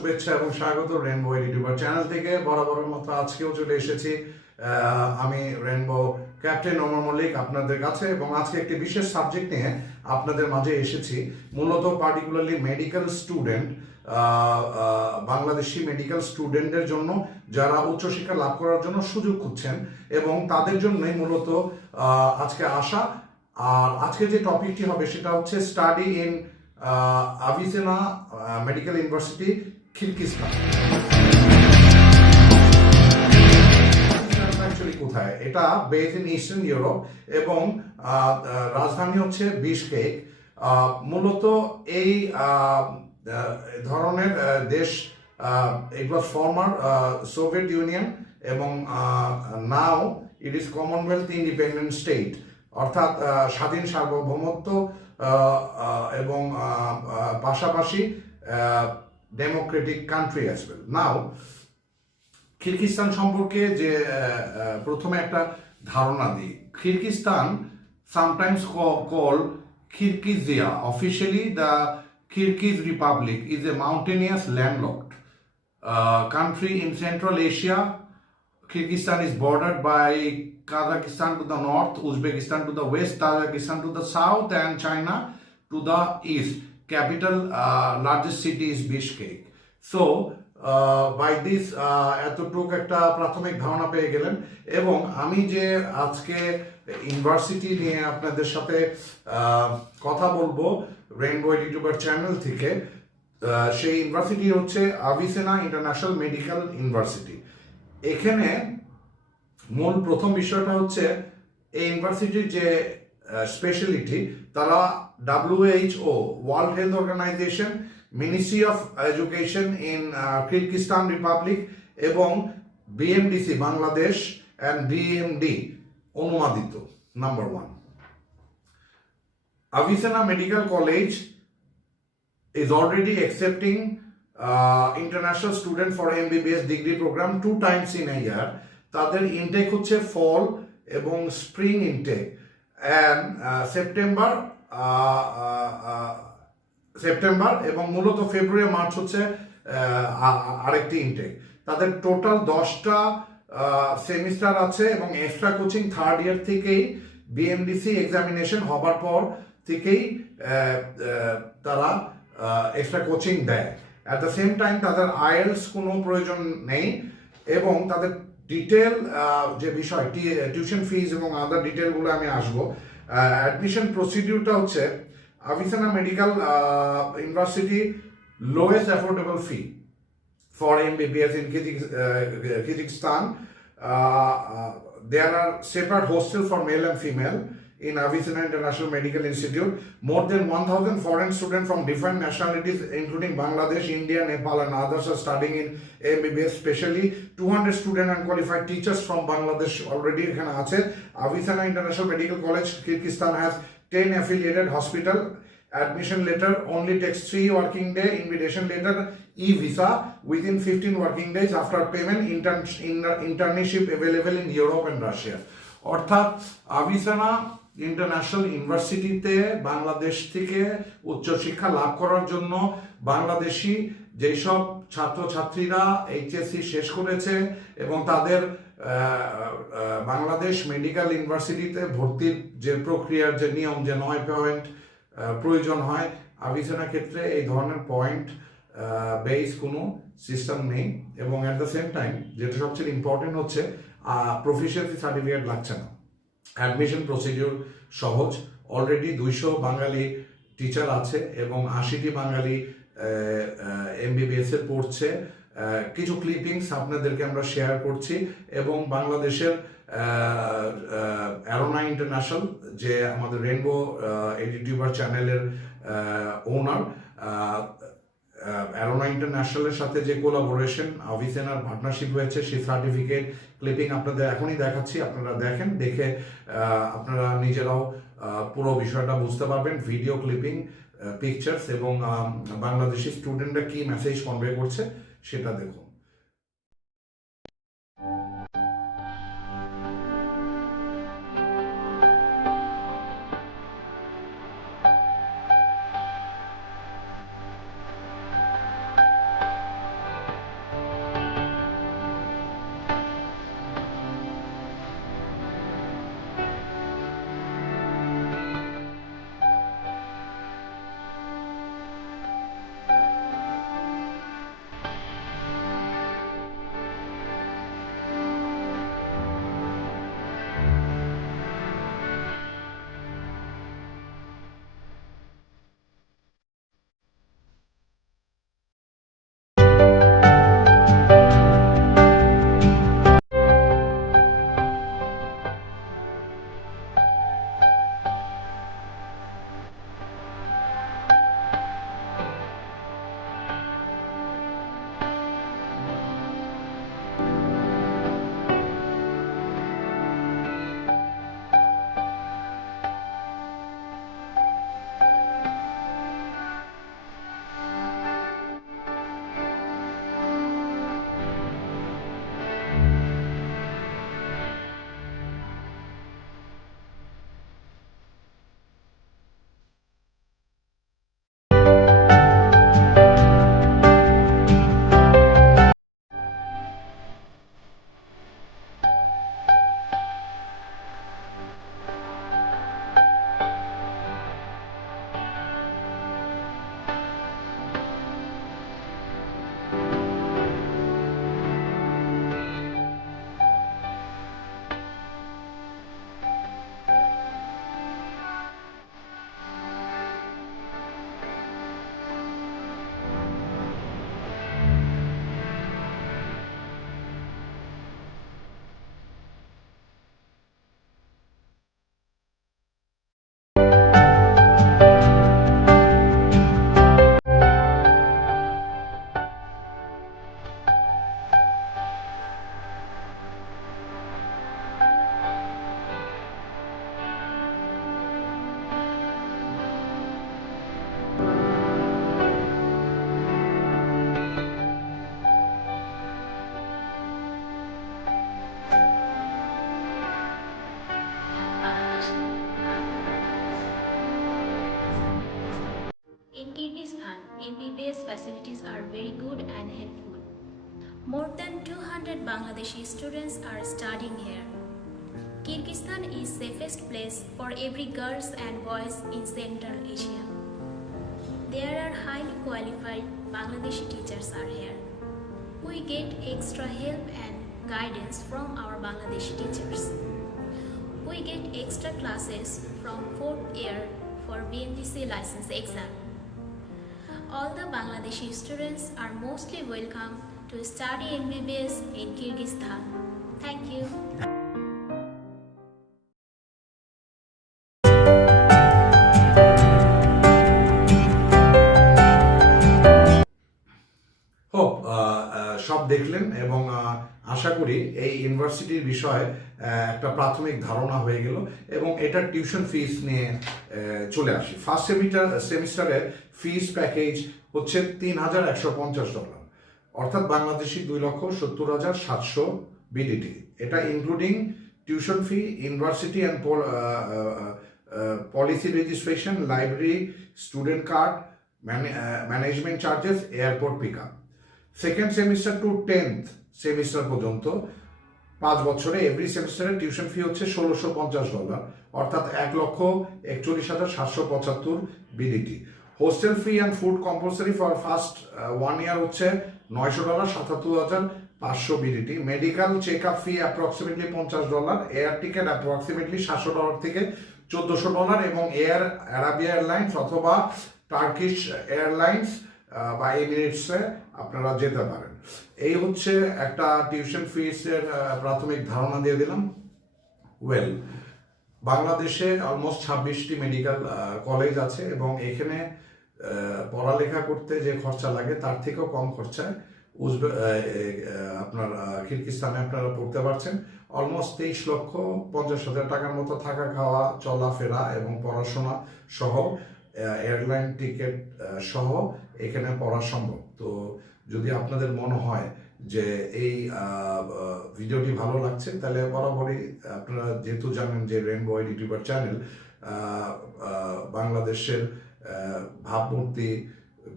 শুভেচ্ছা এবং স্বাগত রেনবো ইউটিউবার চ্যানেল থেকে। বরাবরের মতো আজকেও চলে এসেছি আমি রেনবো ক্যাপ্টেন ওমর মল্লিক আপনাদের কাছে, এবং আজকে একটি বিশেষ সাবজেক্ট নিয়ে আপনাদের মাঝে এসেছি। মূলত particularly medical student, Bangladeshi medical স্টুডেন্টদের জন্য যারা উচ্চশিক্ষা লাভ করার জন্য সুযোগ খুঁজছেন, এবং তাদের জন্যই মূলত আজকে আসা। আর আজকে যে টপিকটি হবে সেটা হচ্ছে study in Avicenna medical university, Kyrgyzstan. Actually কোথায়? এটা বেস ইন ইস্টার্ন ইউরোপ এবং রাজধানী হচ্ছে বিশকেক। মূলত এই ধরনের দেশ, it was former Soviet Union এবং now it is commonwealth independent state, অর্থাৎ স্বাধীন সার্বভৌমত্ব এবং পাশাপাশি democratic country as well. Now Kyrgyzstan সম্পর্কে যে প্রথমে একটা ধারণা দিই। Kyrgyzstan sometimes called Kyrgyzia, officially the Kyrgyz Republic, is a mountainous landlocked country in Central Asia. Kyrgyzstan is bordered by Kazakhstan to the north, Uzbekistan to the west, Tajikistan to the south, and China to the east. Capital, largest city is Bishkek. So, by this এতটুকু একটা প্রাথমিক ধারণা পেয়ে গেলেন। এবং আমি যে আজকে ইউনিভার্সিটি নিয়ে আপনাদের সাথে কথা বলবো রেনবো ইউটিউবার চ্যানেল থেকে, সেই ইউনিভার্সিটি হচ্ছে আভিসেনা ইন্টারন্যাশনাল মেডিকেল ইউনিভার্সিটি। এখানে মূল প্রথম বিষয়টা হচ্ছে এই ইউনিভার্সিটির যে স্পেশালিটি, তারা WHO, world health organization, ministry of education in Kyrgyzstan republic এবং বিএমডিসি বাংলাদেশ অ্যান্ড ডিএমডি অনুমোদিত। Number 1, Avicenna Medical College is already accepting international student for MBBS degree program 2 times in a year. তাদের intact হচ্ছে ফল এবং spring intake, and September এবং মূলত February March হচ্ছে আরেকটি intact. তাদের টোটাল 10টা সেমিস্টার আছে এবং এক্সট্রা কোচিং থার্ড ইয়ার থেকেই, বিএমডিসি এক্সামিনেশন হবার পর থেকেই তারা এক্সট্রা কোচিং দেয়। অ্যাট দ্য সেম টাইম তাদের আইএলস কোনো প্রয়োজন নেই, এবং তাদের ডিটেল যে বিষয় টিউশন ফিজ এবং আদার ডিটেলগুলো আমি আসবো। অ্যাডমিশন প্রসিডিউরটা হচ্ছে Avicenna Medical University lowest affordable fee for MBBS in Kyrgyzstan. There are separate hostels for male and female in Avicenna International Medical Institute. More than 1,000 foreign students from different nationalities including Bangladesh, India, Nepal and others are studying in MBBS. Especially 200 student and qualified teachers from Bangladesh already এখানে আছে। Avicenna International Medical College Kyrgyzstan has 10 affiliated hospital. Admission letter only takes 3 working days. Invitation letter, e-visa within 15 working days. After payment, internship available in Europe and Russia. অর্থাৎ আভিসেনা international ইউনিভার্সিটিতে বাংলাদেশ থেকে উচ্চশিক্ষা লাভ করার জন্য বাংলাদেশি যেসব ছাত্রছাত্রীরা এইচএসসি শেষ করেছে এবং তাদের বাংলাদেশ মেডিকেল ইউনিভার্সিটিতে ভর্তির যে প্রক্রিয়ার যে নিয়ম, যে 9 পয়েন্ট প্রয়োজন হয়, আভিসেনা ক্ষেত্রে এই ধরনের পয়েন্ট বেস কোনো সিস্টেম নেই। এবং অ্যাট দ্য সেম টাইম যেটা সবচেয়ে ইম্পর্টেন্ট হচ্ছে প্রফিশিয়েন্সি সার্টিফিকেট লাগছে না। অ্যাডমিশন প্রসিডিউর সহজ। অলরেডি 200 বাঙালি টিচার আছে এবং 80টি বাঙালি MBBS এ পড়ছে। কিছু ক্লিপিংস আপনাদেরকে আমরা শেয়ার করছি, এবং বাংলাদেশের অ্যারোনা ইন্টারন্যাশনাল, যে আমাদের রেনবো ইউটিউবার চ্যানেলের ওনার, অ্যারোনা ইন্টারন্যাশনালের সাথে যে কোলাবোরেশন আভিসেনার পার্টনারশিপ হয়েছে, সেই সার্টিফিকেট ক্লিপিং আপনাদের এখনই দেখাচ্ছি। আপনারা দেখেন, দেখে আপনারা নিজেরাও পুরো বিষয়টা বুঝতে পারবেন। ভিডিও ক্লিপিং, পিকচার্স এবং বাংলাদেশি স্টুডেন্টরা কি মেসেজ কনভে করছে সেটা দেখুন। 200 Bangladeshi students are studying here. Kyrgyzstan is safest place for every girls and boys in Central Asia. There are highly qualified Bangladeshi teachers are here. We get extra help and guidance from our Bangladeshi teachers. We get extra classes from 4th year for BMDC license exam. All the Bangladeshi students are mostly welcome to study MBBS in Kyrgyzstan. Thank you. Hope সব দেখলেন এবং আশা করি এই ইউনিভার্সিটির বিষয়ে একটা প্রাথমিক ধারণা হয়ে গেল এবং এটার টিউশন ফিস নিয়ে চলে আসি। ফার্স্ট সেমিস্টারের ফিস প্যাকেজ হচ্ছে $3,150, অর্থাৎ বাংলাদেশি 2,70,700 বিডিটি। এটা including tuition fee, university and policy registration, library, student card, management charges, airport pick up. Second semester to 10th semester পর্যন্ত 5 বছরে এভরি সেমিস্টারের টিউশন ফি হচ্ছে $1,650, অর্থাৎ $1,41,775 BDT. Hostel fee and food compulsory for first 1 year হচ্ছে $900, $77,500 BDT. Medical check up fee approximately $50, air ticket approximately $700 থেকে $1,400 এবং Air Arabia airlines অথবা Turkish airlines বা এমিরেটসে আপনারা যেতে পারেন। এই হচ্ছে একটা টিউশন ফিসের প্রাথমিক ধারণা দিয়ে দিলাম। বাংলাদেশে অলমোস্ট 26টি মেডিকেল কলেজ আছে এবং এখানে পড়ালেখা করতে যে খরচা লাগে তার থেকেও কম খরচায় আপনার কিরগিজস্তানে আপনারা পড়তে পারছেন। অলমোস্ট 23,50,000 টাকার মতো থাকা, খাওয়া, চলাফেরা এবং পড়াশোনা সহ, এয়ারলাইন টিকিট সহ এখানে পড়া সম্ভব। তো যদি আপনাদের মনে হয় যে এই ভিডিওটি ভালো লাগছে, তাহলে বরাবরই আপনারা যেহেতু জানেন যে রেইনবো ইউটিউবার চ্যানেল বাংলাদেশের ভাবমূর্তি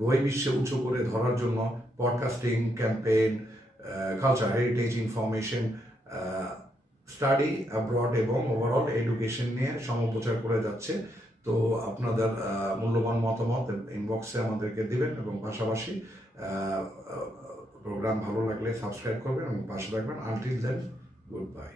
বহির্বিশ্বে উঁচু করে ধরার জন্য podcasting campaign, culture, heritage, information, study abroad এবং ওভারঅল এডুকেশন নিয়ে সমপ্রচার করে যাচ্ছে। তো আপনাদের মূল্যবান মতামত ইনবক্সে আমাদেরকে দিবেন এবং পাশাপাশি প্রোগ্রাম ভালো লাগলে সাবস্ক্রাইব করবেন এবং পাশে রাখবেন। Until then, good bye.